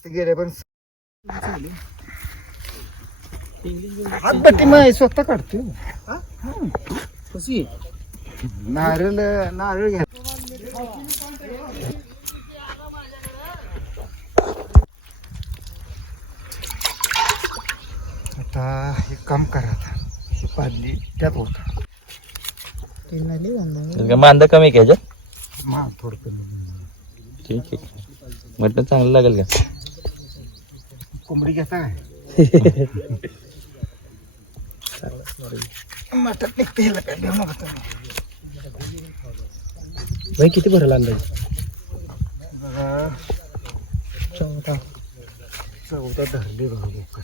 नुसते गेले पण हातबट्टी मग स्वतः काढतो कशी नारळ नारळ घ्या. आता हे काम करा आता हे पाडली त्यात होता मांदा कमी घ्यायच्या मा थोडं कमी. ठीक आहे मटण चांगलं लागेल का कोंबडी घेता काय मटण निघते ह्याला काय घेऊ नका तुम्ही. भाई किती भरायला अंदाज बघा 14 धरले बघा बोकर.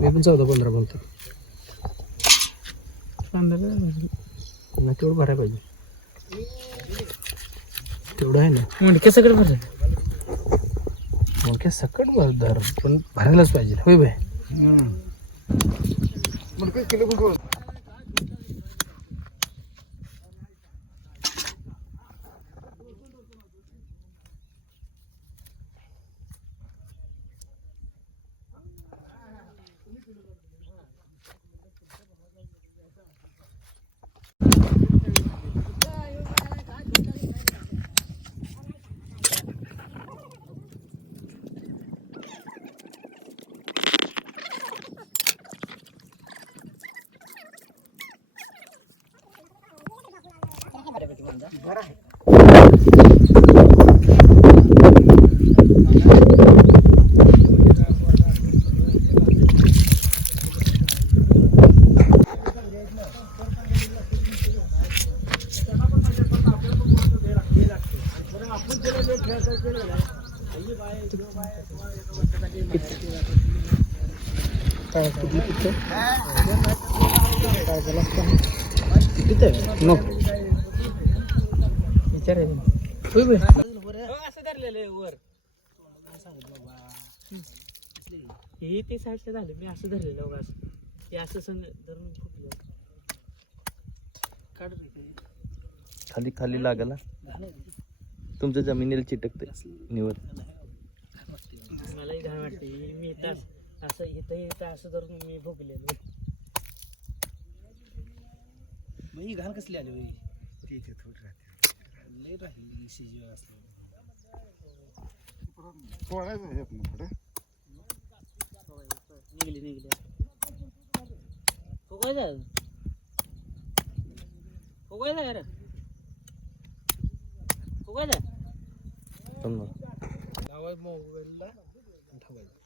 मी पण 14-15 म्हणतो ना तेवढं भरायला पाहिजे तेवढं आहे ना मुंडके सगळं भरलं मग काय सकट भर धर पण भरायलाच पाहिजे होय बाय मुडके किलो पण गोड. हे ते साईडला झालं मी असं धरलेलं बघा असं ते असं संग धरून खाली खाली लागला तुमच्या जमिनीला चिटकते निवड मलाही घाण वाटते मी इथं असं इथं असं धरून मी भोगलेलो ही घाण कसली आली होई ठीक आहे थोडी राहते लई राहिली शिजवा असलं पोळायचं ह्यात ना पुढे निघली फुगायचं यार फुगायचं लावाय मोबाईलला ठेवायचं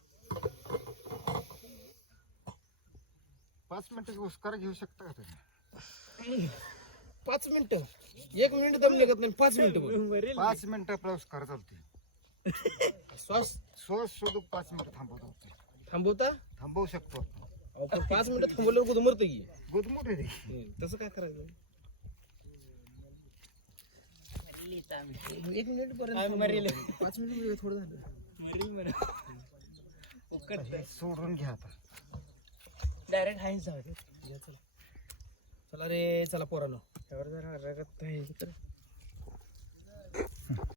5 मिनिटाचा उसकार घेऊ शकता का तुम्ही 5 मिनिटं 1 मिनिट दम लागत नाही 5 मिनिटं 5 मिनिटं आपला उसकार चालते श्वास श्वास सोडून 5 मिनिटं थांबवतो थांबवता थांबवू शकतो 5 मिनिटं थांबवल्यावर गुदमरतं की गुदमोड रे तसं काय करायचं 1 मिनिट पर्यंत 5 मिनिट थोडं झालं सोडून घ्या आता डायरेक्ट हाय जाऊ चला रे चला पोरानो जरा रगत आहे